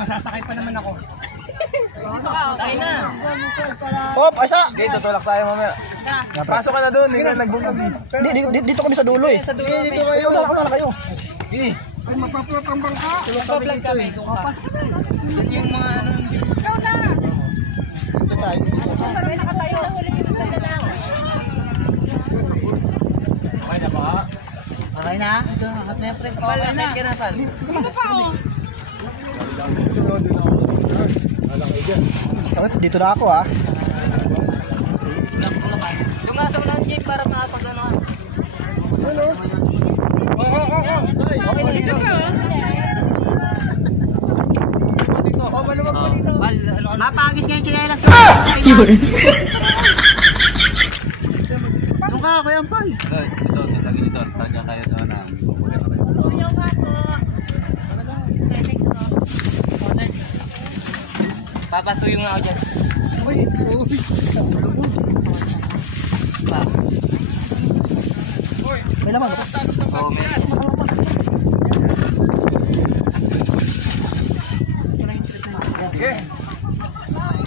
Masasakay pa naman ako. Sakay na. Hop, asa. Okay, tutulak tayo mamaya. Pasok ka na doon, hindi ka nagbungag. Dito kami sa dulo eh. Sa dulo kami. Dito kayo. Wala kayo. Ay, magpapulot ang bangka. Magpa-vlog kami. Doon yung mga ano. Ikaw na. Dito tayo. Masarap nakatayo. Okay na ba? Okay na? Ito, hakat na yung friend. Pala, kahit ka na, Sal. Ito pa, oh. Dito na ako ah. Doon nga sa ulang jeep para makapag ano. Ano? Okay na dito. Mapagis nga yung chinelas ko. Doon ka, Kuya Ampal. Ito, lagi dito. Tagya kayo sa ano. Papasuyo nga ako dyan. May laman. Oo, may.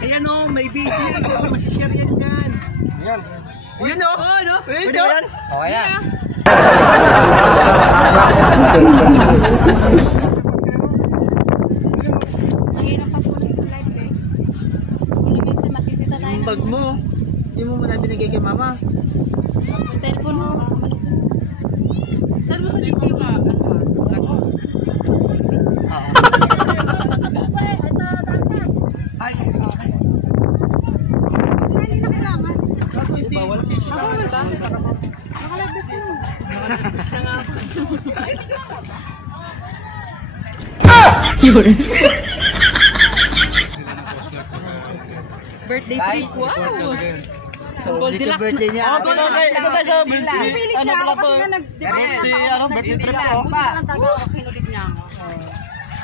Ayan o, may video yan. Masishare yan dyan. Yan. Ayan o. Ano? Pwede yan. Okay yan. Mahirap pa po sa live guys. Ilagay sa masisita tayo Yung bag mo, hindi mo muna binigay kay mama. ng cellphone mo. Saan mo sa jeep yung ano? Bawal sisita. Nakalagdas ka nun. Birthday treat. Wow! Goldilocks birthday niya. Oh, Goldilocks. Ito tayo sa birthday. Pipilit niya ako kasi nga Birthday trip nag-birthday ako. Buti na lang talaga ako kinulit niya ako.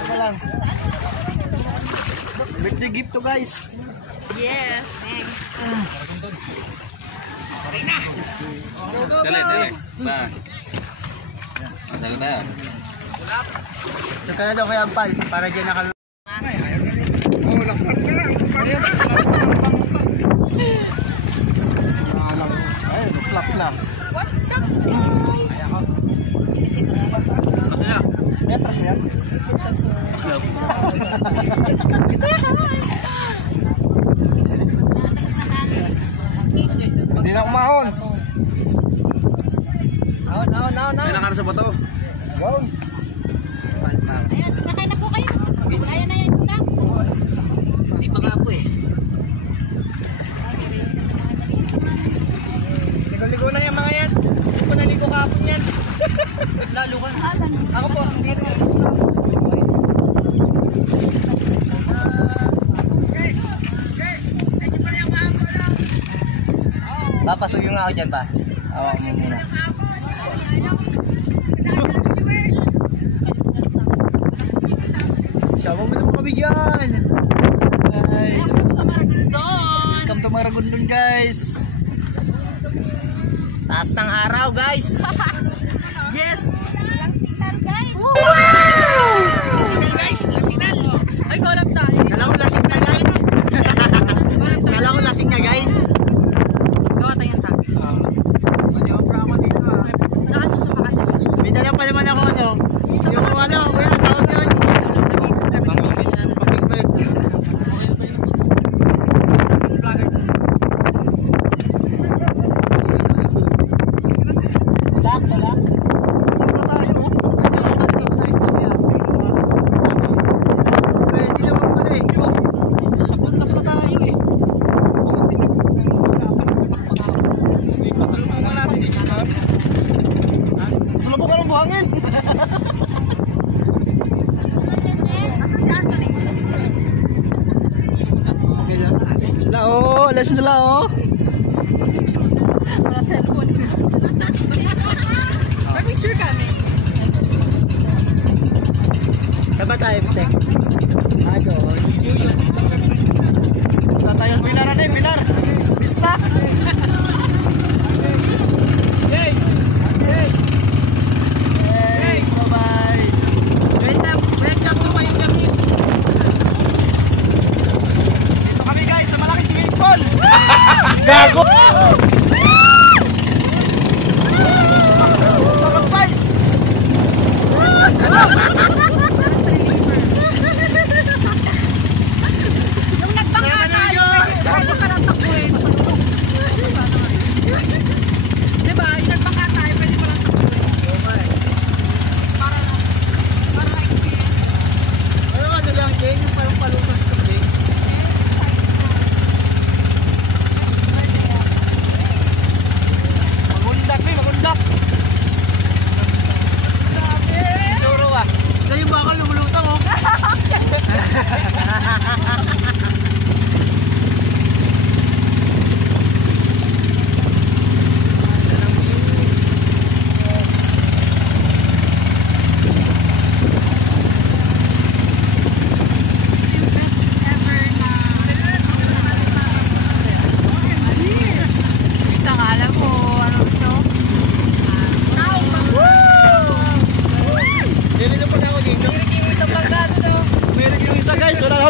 Ito lang. Birthday gift to guys. Yes, thanks. Dali, dali. Ba. Dali na yan. So kaya daw Kuya Ampal, para dyan naka... Flop na. What's up, guys? May atras mo yan? Hindi na umahon. Ahon. May nakara sa bato. Ayan, sakay na po kayo. Ayan na yan, una. Hindi pa nga po eh. Ligo-ligo na yung mga yan. Hindi ko naligo kahapon yan. Lalo ka. Ako po, hindi rin. Papasuyo nga ako dyan ba? Awa mo muna. Sama mo naman kami dyan. Guys. Welcome to Maragondon guys. Taas ng araw guys! Yes! Walang signal, guys. Guys, lasing na. Ay, collab tayo. Kala ko lasing na guys. Kala ko lasing na guys. Gawa tayo yung tabi. Saan mo sa makanta? May dala pa naman ako ano. Yung ano, kuya, tawag yun. Alas sila oh. Picture kami. Saba tayo, Tek. Ano? Tayo Pilar na eh, Pilar. Pista. Yay! Yay! Yay! Bye-bye. Welcome to my family.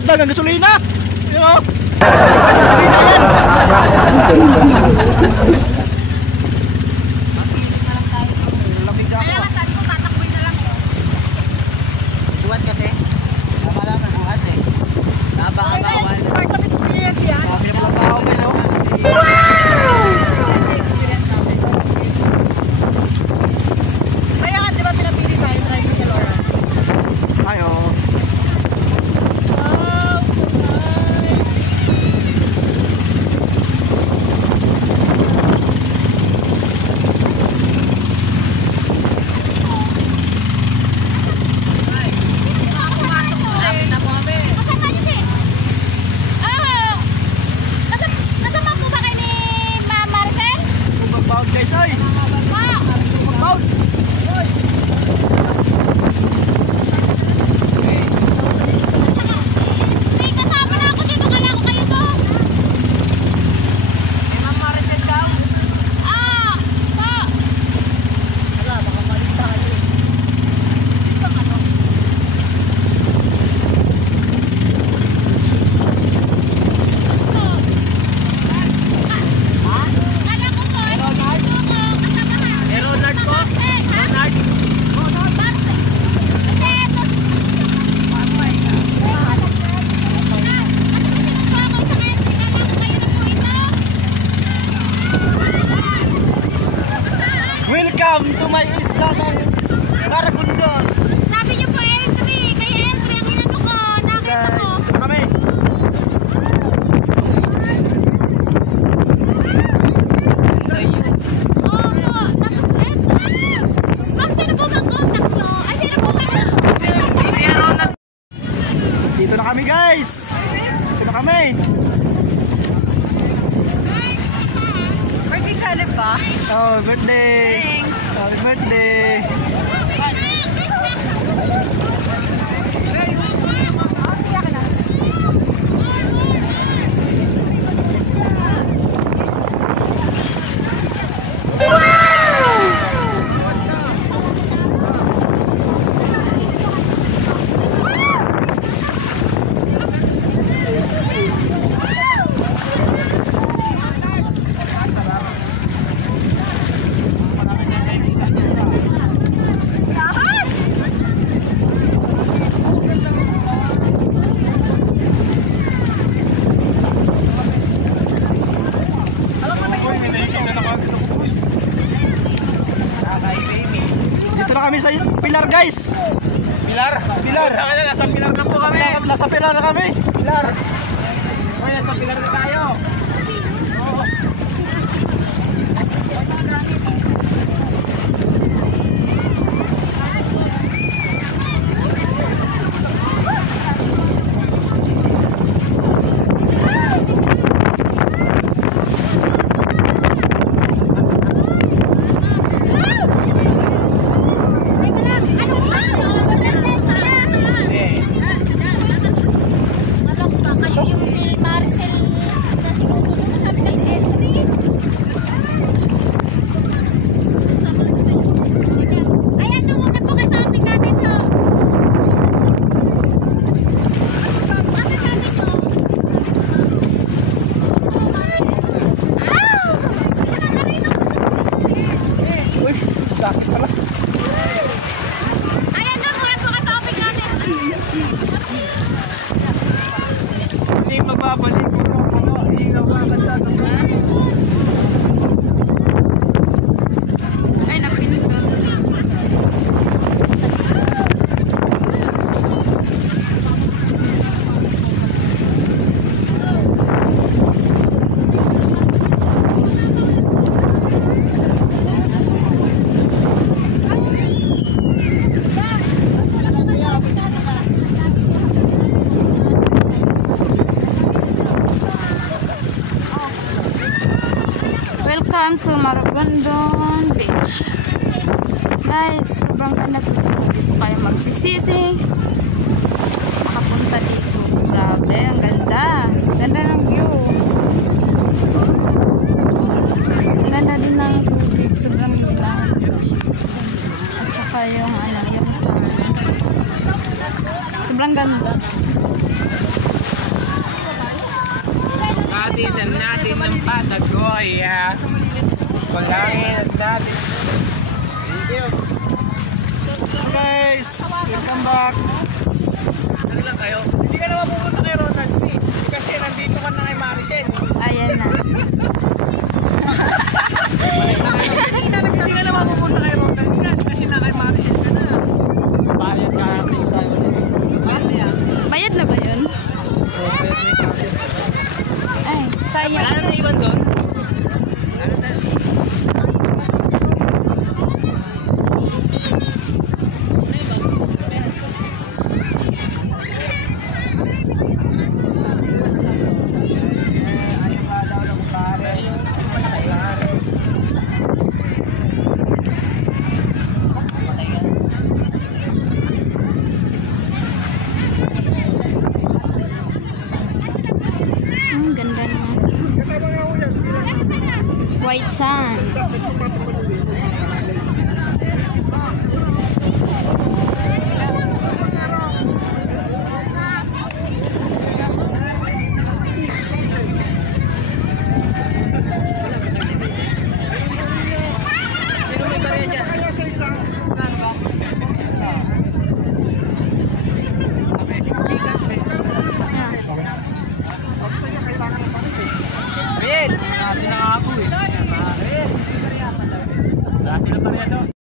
dagang gasolina. You know? Gasolina yan. Lamig siya ako. sabi ko, tatakboy na lang eh. Buhat kasi. Tama lang, buhat eh. Haba-haba ako. Part of experience yan. Dami na palang tao guys, oh. Kaya nga, di ba pinapili tayo, driving ni Laura? Ay, oh. Bound guys, ay. Bound. Welcome to my isla ng Maragondon. Sabi niyo po entry, kaya entry ang inano ko, nakita ko. Guys, ito na kami. Oo, tapos Ma'am, sino po bang contact nyo? Ay, sino po kayo? Dito na kami guys. Dito na kami. Birthday salad ba? Oh, birthday. Thanks. Happy birthday. Dito na kami sa Pilar guys. Pilar? Pilar. Nasa Pilar na po kami. Nasa Pilar na kami. Pilar. Ay, nasa Pilar na tayo. Kayo yung si Maricel na sinusunod mo sabi kay entry. Ayan, muna po kayo sa ating natin so. Kasi sabi ko Uy, sakit pala. ayan na muna po kayo sa ating natin. Hindi magbabalik ko ano, hindi na makakansado. Ay, napinit ko. Welcome to Maragondon Beach. Guys, sobrang ganda po dito. Hindi po kayo magsisisi. Makapunta dito. Grabe, ang ganda. Ganda ng view. Ang ganda din ng tubig. Sobrang linaw. At saka yung ano, yung sun. Sobrang ganda. Pagalitan natin ng Patagoya. Pagalitan natin. Guys, welcome back. Ano lang kayo? Hindi ka naman pupunta kay Ronald P. Kasi nandito ka na kay Maricel. Ayan na. Hindi ka naman pupunta kay Ronald P. Kasi na kay Maricel ka na. Bayad ka kami sa Bayad na ba yun? Ay, sayang. Ano na iwan doon? Ganda naman. White sand. Sino may barya dyan? Kano ba? Ayan! Natin ang ako eh. Ayan! Dati na barya doon.